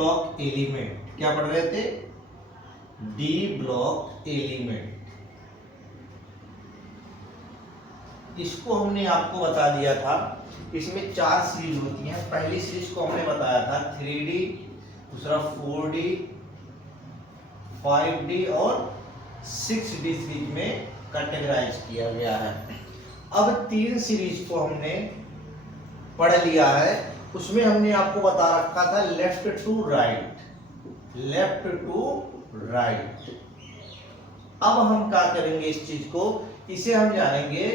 Block element, क्या पढ़ रहे थे? D block element. इसको हमने आपको बता दिया था, इसमें 4 सीरीज होती हैं। पहली सीरीज को हमने बताया था 3D, दूसरा 4D, 5D और 6D सीरीज में कैटेगराइज किया गया है। अब 3 सीरीज को हमने पढ़ लिया है। उसमें हमने आपको बता रखा था left to right, left to right. अब हम क्या करेंगे इस चीज को, इसे हम जानेंगे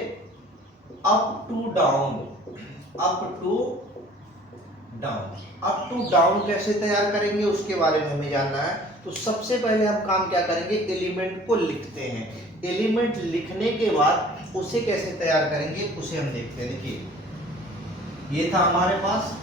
up to down, up to down. Up to down कैसे तैयार करेंगे उसके बारे में हमें जानना है। तो सबसे पहले हम काम क्या करेंगे, एलिमेंट को लिखते हैं। एलिमेंट लिखने के बाद उसे कैसे तैयार करेंगे उसे हम देखते हैं। देखिए ये था हमारे पास,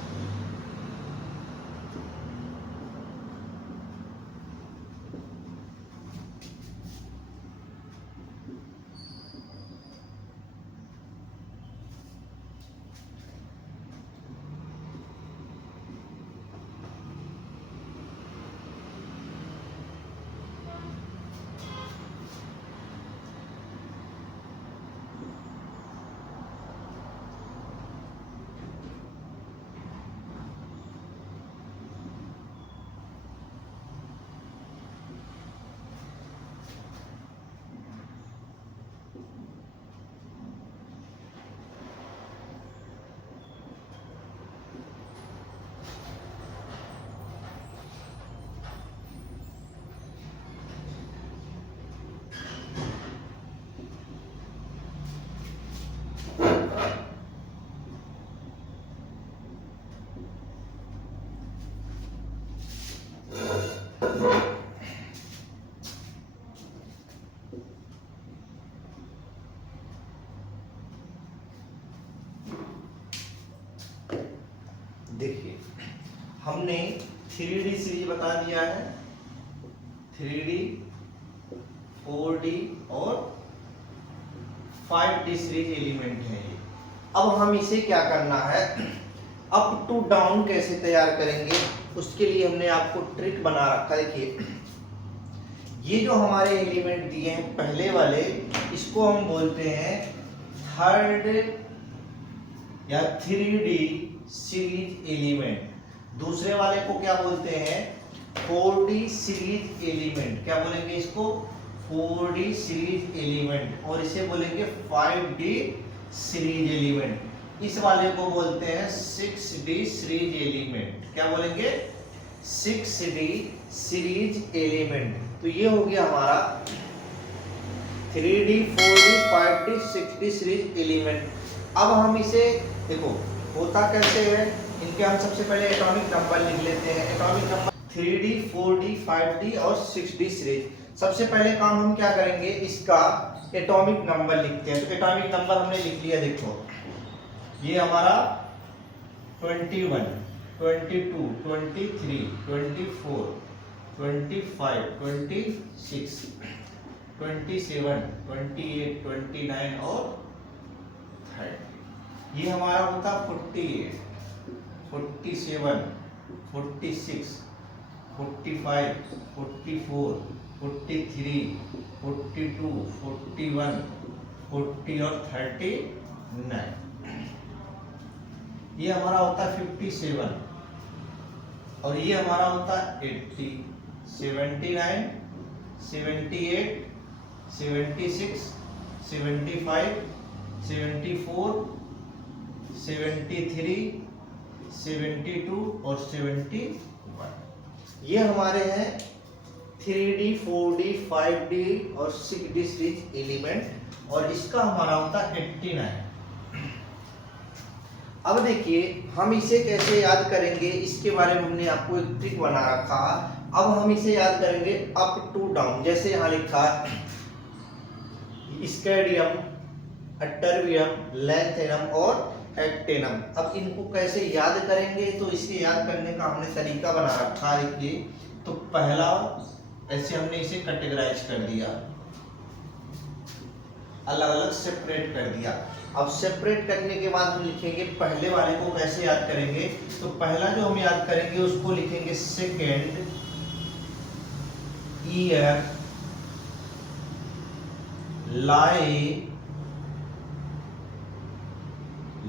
देखिए हमने 3D सीरीज बता दिया है, 3D, 4D और 5D सीरीज एलिमेंट है ये। अब हम इसे क्या करना है, अप टू डाउन कैसे तैयार करेंगे उसके लिए हमने आपको ट्रिक बना रखा है। देखिए ये जो हमारे एलिमेंट दिए हैं पहले वाले, इसको हम बोलते हैं थर्ड या 3D सीरीज एलिमेंट। दूसरे वाले को क्या बोलते हैं, 4D सीरीज एलिमेंट। क्या बोलेंगे इसको, 4D सीरीज एलिमेंट। और इसे बोलेंगे 5D सीरीज एलिमेंट। इस वाले को बोलते हैं 6D सीरीज एलिमेंट। क्या बोलेंगे, 6D सीरीज एलिमेंट। तो ये हो गया हमारा 3D, 4D, 5D, 6D series element. अब हम इसे देखो होता कैसे है, इनके हम सबसे पहले एटॉमिक नंबर लिख लेते हैं। Atomic number 3D, 4D, 5D और 6D सीरीज। सबसे पहले काम हम क्या करेंगे, इसका एटॉमिक नंबर लिखते हैं। तो एटॉमिक नंबर हमने लिख लिया, देखो ये हमारा 21, 22, 23, 24, 25, 26, 27, 28, 29 और 30। ये हमारा होता 48, 47, 46, 45, 44, 43, 42, 41, 40 और 39। ये हमारा होता 57 और ये हमारा होता 80, 79, 78, 76, 75, 74, 73, 72 और 71। ये हमारे हैं 3D, 4D, 5D और 6D सीरीज एलिमेंट। और इसका हमारा होता 89। अब देखिए हम इसे कैसे याद करेंगे, इसके बारे में हमने आपको एक ट्रिक बना रखा। अब हम इसे याद करेंगे अप टू डाउन। जैसे यहाँ लिखा स्कैडियम, अटर्बियम, लैंथेनम और एक्टेनम। अब इनको कैसे याद करेंगे, तो इसे याद करने का हमने तरीका बना रखा है। देखिए तो पहला ऐसे हमने इसे कैटेगराइज कर दिया, अलग अलग सेपरेट कर दिया। अब सेपरेट करने के बाद हम लिखेंगे पहले वाले को कैसे याद करेंगे, तो पहला जो हम याद करेंगे उसको लिखेंगे सेकेंड ईयर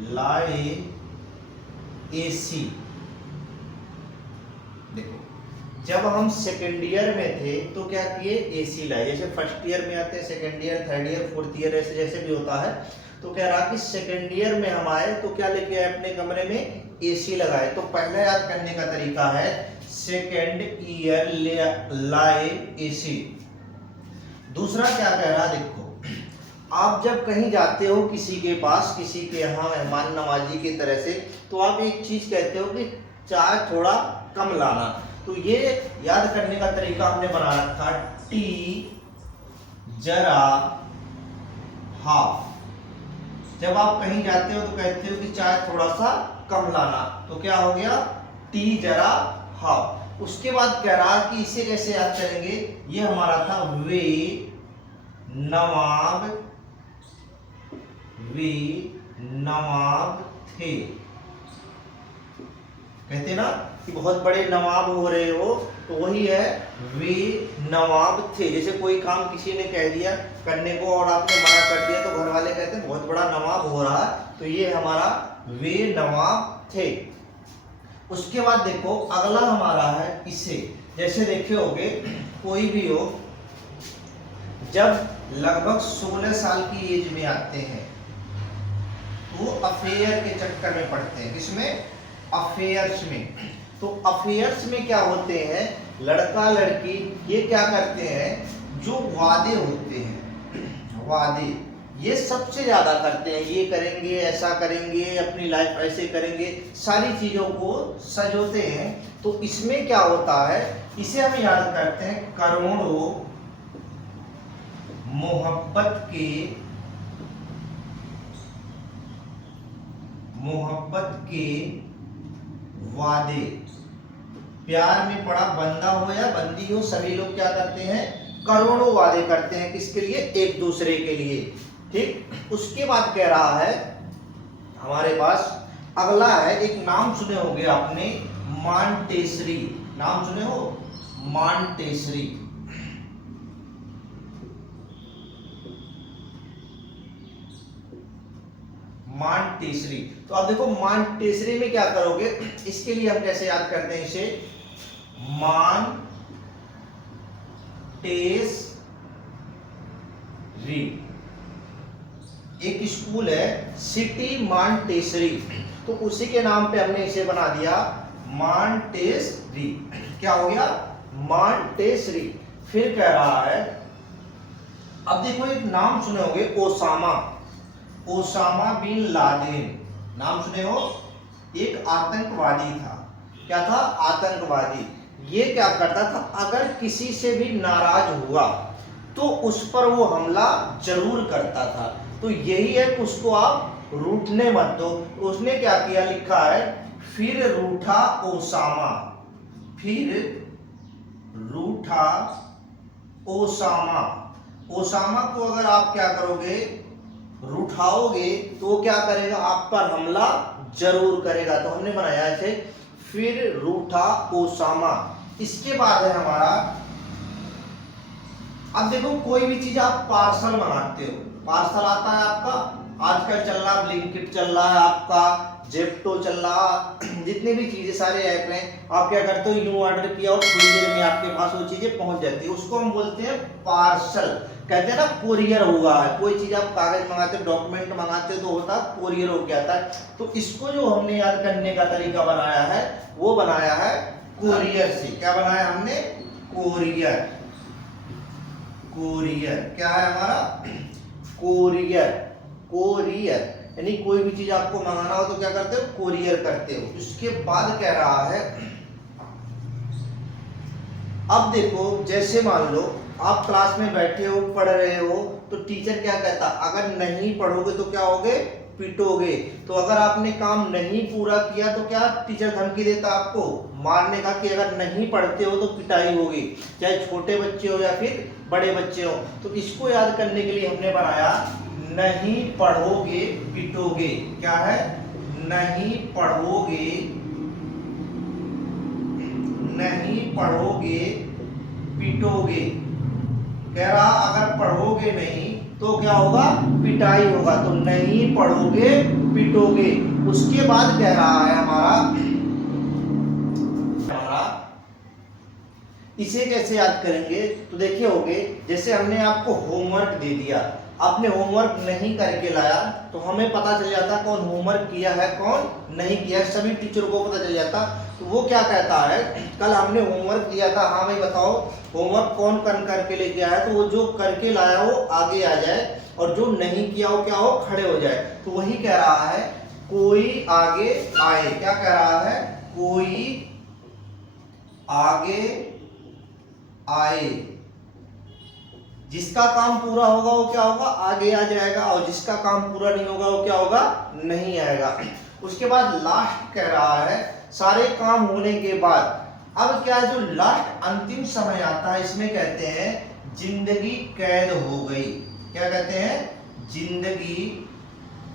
लाए एसी। देखो जब हम सेकेंड ईयर में थे तो क्या किए, एसी लाए। जैसे फर्स्ट ईयर में आते हैं, second year, third year, fourth year, ऐसे जैसे भी होता है। तो कह रहा कि सेकेंड ईयर में हम आए तो क्या लेके आए, अपने कमरे में एसी लगाए। तो पहला याद करने का तरीका है सेकेंड ईयर लाए एसी। दूसरा क्या कह रहा, देखो आप जब कहीं जाते हो किसी के पास, किसी के यहाँ मेहमान नवाजी की तरह से, तो आप एक चीज कहते हो कि चाय थोड़ा कम लाना। तो ये याद करने का तरीका हमने बना रखा, टी जरा हाफ। जब आप कहीं जाते हो तो कहते हो कि चाय थोड़ा सा कम लाना, तो क्या हो गया, टी जरा हाफ। उसके बाद कह रहा कि इसे कैसे याद करेंगे, ये हमारा था वे नवाब थे। कहते ना कि बहुत बड़े नवाब हो रहे हो, तो वही है वे नवाब थे। जैसे कोई काम किसी ने कह दिया करने को और आपने मना कर दिया, तो घर वाले कहते हैं बहुत बड़ा नवाब हो रहा है, तो ये हमारा वे नवाब थे। उसके बाद देखो अगला हमारा है इसे। जैसे देखे होगे कोई भी हो, जब लगभग 16 साल की एज में आते हैं तो अफेयर के चक्कर में पड़ते हैं। किसमें, अफेयर्स में। तो अफेयर्स में क्या होते हैं, लड़का लड़की ये क्या करते हैं, जो वादे होते हैं, वादे ये सबसे ज्यादा करते हैं। ये करेंगे, ऐसा करेंगे, अपनी लाइफ ऐसे करेंगे, सारी चीजों को सजोते हैं। तो इसमें क्या होता है, इसे हम याद करते हैं करोड़ों मोहब्बत के वादे। प्यार में पड़ा बंदा हो या बंदी हो, सभी लोग क्या करते हैं, करोड़ों वादे करते हैं। किसके लिए, एक दूसरे के लिए। ठीक। उसके बाद कह रहा है हमारे पास अगला है, एक नाम सुने होंगे आपने, मॉन्टेसरी। नाम सुने हो, मॉन्टेसरी। मॉन्टेसरी। तो अब देखो मॉन्टेसरी में क्या करोगे, इसके लिए हम कैसे याद करते हैं इसे, मॉन्टेसरी। एक स्कूल है सिटी मॉन्टेसरी, तो उसी के नाम पे हमने इसे बना दिया मॉन्टेसरी। क्या हो गया, मॉन्टेसरी। फिर कह रहा है, अब देखो एक नाम सुने होंगे ओसामा, ओसामा बिन लादेन। नाम सुने हो, एक आतंकवादी था। क्या था, आतंकवादी। ये क्या करता था, अगर किसी से भी नाराज हुआ तो उस पर वो हमला जरूर करता था। तो यही है कि उसको आप रूठने मत दो। उसने क्या किया, लिखा है फिर रूठा ओसामा, फिर रूठा ओसामा। ओसामा को अगर आप क्या करोगे, रूठाओगे, तो वो क्या करेगा, आप पर हमला जरूर करेगा। तो हमने बनाया इसे फिर रूठा ओसामा। इसके बाद है हमारा, अब देखो कोई भी चीज आप पार्सल मंगाते हो, पार्सल आता है आपका, आजकल चल रहा ब्लिंकिट चल रहा है आपका, जेप्टो चल रहा, जितने भी चीजें सारे ऐप हैं, आप क्या करते हो, यूं ऑर्डर किया और थोड़ी देर में आपके पास वो चीजें पहुंच जाती है। उसको हम बोलते हैं पार्सल। कहते हैं ना कोरियर हुआ है, कोई चीज आप कागज मंगाते हो, डॉक्यूमेंट मंगाते हो, तो होता कोरियर हो के आता है। तो इसको जो हमने याद करने का तरीका बनाया है, वो बनाया है कोरियर से। क्या बनाया हमने, कोरियर। कोरियर क्या है हमारा, कोरियर। कोरियर यानी कोई भी चीज आपको मंगाना हो तो क्या करते हो, कोरियर करते हो। उसके बाद कह रहा है, अब देखो जैसे मान लो आप क्लास में बैठे हो, पढ़ रहे हो, तो टीचर क्या कहता, अगर नहीं पढ़ोगे तो क्या होगे, पिटोगे। तो अगर आपने काम नहीं पूरा किया तो क्या टीचर धमकी देता आपको, मारने का, कि अगर नहीं पढ़ते हो तो पिटाई होगी, चाहे छोटे बच्चे हो या फिर बड़े बच्चे हो। तो इसको याद करने के लिए हमने बनाया नहीं पढ़ोगे पिटोगे। क्या है? नहीं पढ़ोगे, नहीं पढ़ोगे पिटोगे। कह रहा अगर पढ़ोगे नहीं तो क्या होगा? पिटाई होगा। तो नहीं पढ़ोगे पिटोगे। उसके बाद कह रहा है हमारा इसे कैसे याद करेंगे? तो देखिए होगे, जैसे हमने आपको होमवर्क दे दिया, आपने होमवर्क नहीं करके लाया तो हमें पता चल जाता कौन होमवर्क किया है कौन नहीं किया है, सभी टीचर को पता चल जाता। तो वो क्या कहता है, कल हमने होमवर्क दिया था, हाँ भाई बताओ होमवर्क कौन करके लेके आया, तो वो जो करके लाया वो आगे आ जाए और जो नहीं किया वो क्या हो? खड़े हो जाए। तो वही कह रहा है कोई आगे आए। क्या कह रहा है? कोई आगे आए। जिसका काम पूरा होगा वो क्या होगा? आगे आ जाएगा, और जिसका काम पूरा नहीं होगा वो क्या होगा? नहीं आएगा। उसके बाद लास्ट कह रहा है सारे काम होने के बाद, अब क्या जो लास्ट अंतिम समय आता है इसमें कहते हैं जिंदगी कैद हो गई। क्या कहते हैं? जिंदगी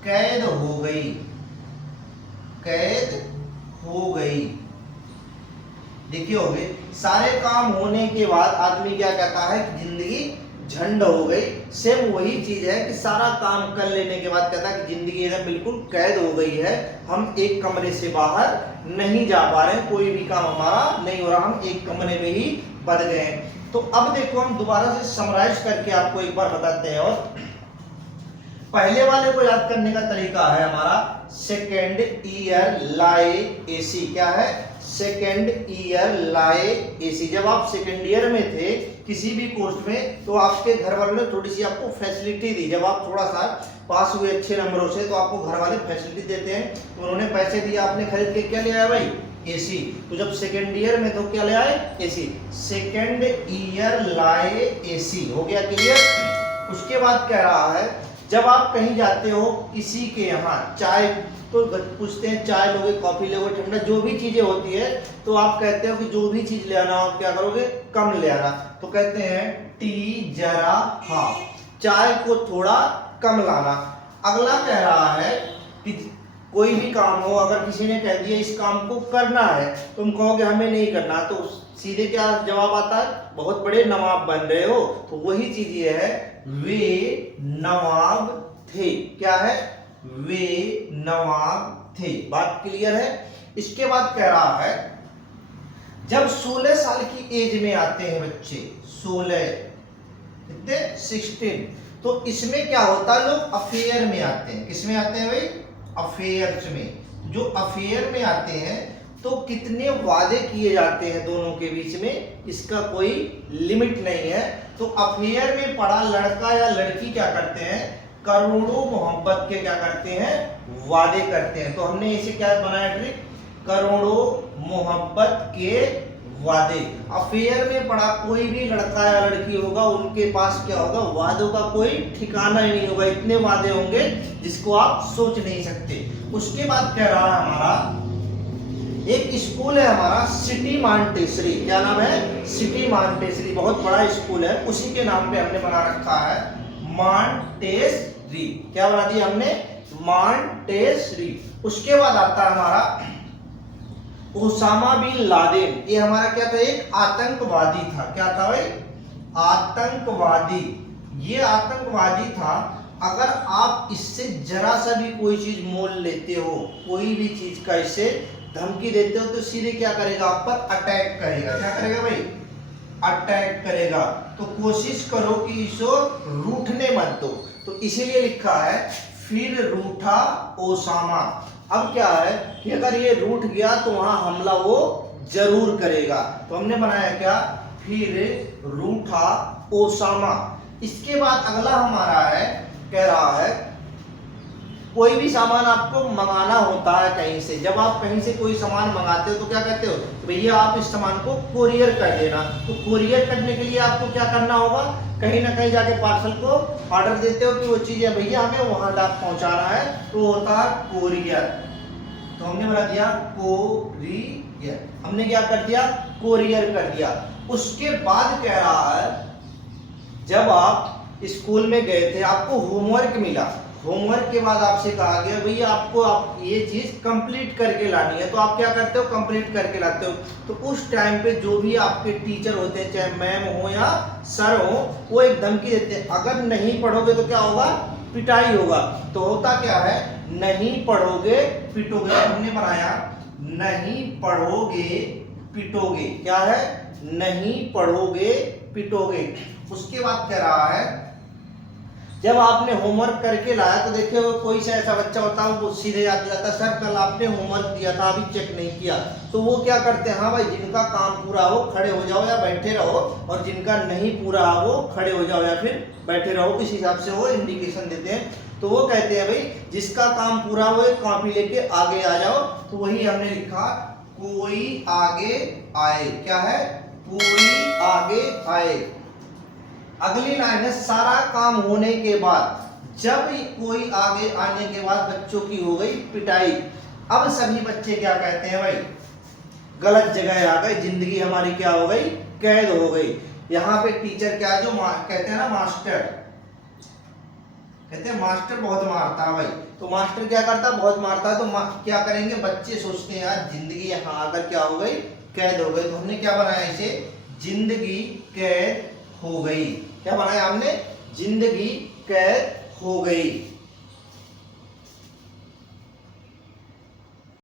कैद हो गई, कैद हो गई। देखिए होगे, सारे काम होने के बाद आदमी क्या कहता है कि जिंदगी झंड हो गई। सेम वही चीज है कि सारा काम कर लेने के बाद कहता है कि जिंदगी एकदम बिल्कुल कैद हो गई है, हम एक कमरे से बाहर नहीं जा पा रहे हैं, कोई भी काम हमारा नहीं हो रहा, हम एक कमरे में ही बंद गए हैं। तो अब देखो हम दोबारा से समराइज करके आपको एक बार बताते हैं। और पहले वाले को याद करने का तरीका है हमारा सेकेंड ईयर लाए एसी। क्या है? सेकेंड ईयर लाए एसी। जब आप सेकेंड ईयर में थे किसी भी कोर्स में तो आपके घर वालों ने थोड़ी सी आपको फैसिलिटी दी। जब आप थोड़ा सा पास हुए अच्छे नंबरों से तो आपको घर वाले फैसिलिटी देते हैं, तो उन्होंने पैसे दिए, आपने खरीद के क्या ले आया भाई? एसी। तो जब सेकेंड ईयर में तो क्या ले आए? एसी। सेकेंड ईयर लाए एसी। हो गया क्लियर? उसके बाद कह रहा है जब आप कहीं जाते हो किसी के यहाँ, चाय तो पूछते हैं चाय लोगे कॉफी लोगे ठंडा जो भी चीजें होती है, तो आप कहते हो कि जो भी चीज ले आना आप क्या करोगे? कम ले आना। तो कहते हैं टी जरा हाफ, चाय को थोड़ा कम लाना। अगला कह रहा है कि कोई भी काम हो, अगर किसी ने कह दिया इस काम को करना है, तुम कहोगे हमें नहीं करना, तो सीधे क्या जवाब आता है? बहुत बड़े नवाब बन रहे हो। तो वही चीज ये है, वे नवाब थे। क्या है? वे नवाब थे। बात क्लियर है? इसके बाद कह रहा है जब 16 साल की एज में आते हैं बच्चे, 16 कितने? 16, तो इसमें क्या होता है? लोग अफेयर में आते हैं। किसमें आते हैं भाई? अफेयर्स में। जो अफेयर में आते हैं तो कितने वादे किए जाते हैं दोनों के बीच में, इसका कोई लिमिट नहीं है। तो अफेयर में पड़ा लड़का या लड़की क्या करते हैं? करोड़ों मोहब्बत के क्या करते हैं? वादे करते हैं। तो हमने इसे क्या बनाया ट्रिक? करोड़ों मोहब्बत के वादे। अफेयर में पड़ा कोई भी लड़का या लड़की होगा उनके पास क्या होगा? वादों का कोई ठिकाना ही नहीं होगा, इतने वादे होंगे जिसको आप सोच नहीं सकते। उसके बाद कह रहा है हमारा एक स्कूल है हमारा सिटी मॉन्टेसरी। क्या नाम है? City Montessori. बहुत बड़ा स्कूल है, उसी के नाम पे हमने बना रखा है मॉन्टेसरी। क्या बना दिया हमने? मॉन्टेसरी। उसके बाद आता है हमारा ओसामा बिन लादेन। ये हमारा क्या था? एक आतंकवादी था। क्या था भाई? आतंकवादी। ये आतंकवादी था। अगर आप इससे जरा सा भी कोई चीज मोल लेते हो, कोई भी चीज का इससे धमकी देते हो, तो सीधे क्या करेगा? आप पर अटैक करेगा। क्या करेगा भाई? अटैक करेगा। तो कोशिश करो कि इसको रूठने मत दो। तो इसीलिए लिखा है फिर रूठा ओसामा। अब क्या है कि अगर ये रूठ गया तो वहां हमला वो जरूर करेगा। तो हमने बनाया क्या? फिर रूठा ओसामा। इसके बाद अगला हमारा है, कह रहा है कोई भी सामान आपको मंगाना होता है कहीं से, जब आप कहीं से कोई सामान मंगाते हो तो क्या कहते हो? भैया आप इस सामान को कोरियर कर देना। तो कोरियर करने के लिए आपको क्या करना होगा? कहीं ना कहीं जाके पार्सल को ऑर्डर देते हो कि वो चीज है भैया हमें वहां तक पहुंचाना है, तो होता है कोरियर। तो हमने बना दिया कोरियर। हमने क्या कर दिया? कोरियर कर दिया। उसके बाद कह रहा है जब आप स्कूल में गए थे, आपको होमवर्क मिला, होमवर्क के बाद आपसे कहा गया भैया आपको आप ये चीज कंप्लीट करके लानी है, तो आप क्या करते हो, कंप्लीट करके लाते हो। तो उस टाइम पे जो भी आपके टीचर होते हैं, चाहे मैम हो या सर हो, वो एक धमकी देते हैं, अगर नहीं पढ़ोगे तो क्या होगा, पिटाई होगा। तो होता क्या है, नहीं पढ़ोगे पिटोगे, हमने बनाया नहीं पढ़ोगे पिटोगे, क्या है, नहीं पढ़ोगे पिटोगे। उसके बाद कह रहा है जब आपने होमवर्क करके लाया तो देखिए वो कोई सा ऐसा बच्चा होता है वो सीधे आके जाता है, सर कल आपने होमवर्क दिया था अभी चेक नहीं किया। तो वो क्या करते हैं, हाँ भाई जिनका काम पूरा हो खड़े हो जाओ या बैठे रहो, और जिनका नहीं पूरा हो खड़े हो जाओ या फिर बैठे रहो, किस हिसाब से वो इंडिकेशन देते हैं। तो वो कहते हैं भाई जिसका काम पूरा हो एक कॉपी लेके आगे आ जाओ। तो वही हमने लिखा, कोई आगे आए, क्या है, कोई आगे आए। अगली लाइन है, सारा काम होने के बाद, जब कोई आगे आने के बाद बच्चों की हो गई पिटाई। अब सभी बच्चे क्या कहते हैं भाई, गलत जगह आ गए, जिंदगी हमारी क्या हो गई, कैद हो गई। यहाँ पे टीचर क्या है, जो कहते हैं ना मास्टर, कहते हैं मास्टर बहुत मारता है भाई। तो मास्टर क्या करता है, बहुत मारता है। तो क्या करेंगे, बच्चे सोचते हैं यार जिंदगी यहाँ आकर क्या हो गई, कैद हो गई। तो हमने क्या बनाया इसे, जिंदगी कैद हो गई। क्या बनाया हमने, जिंदगी कैद हो गई।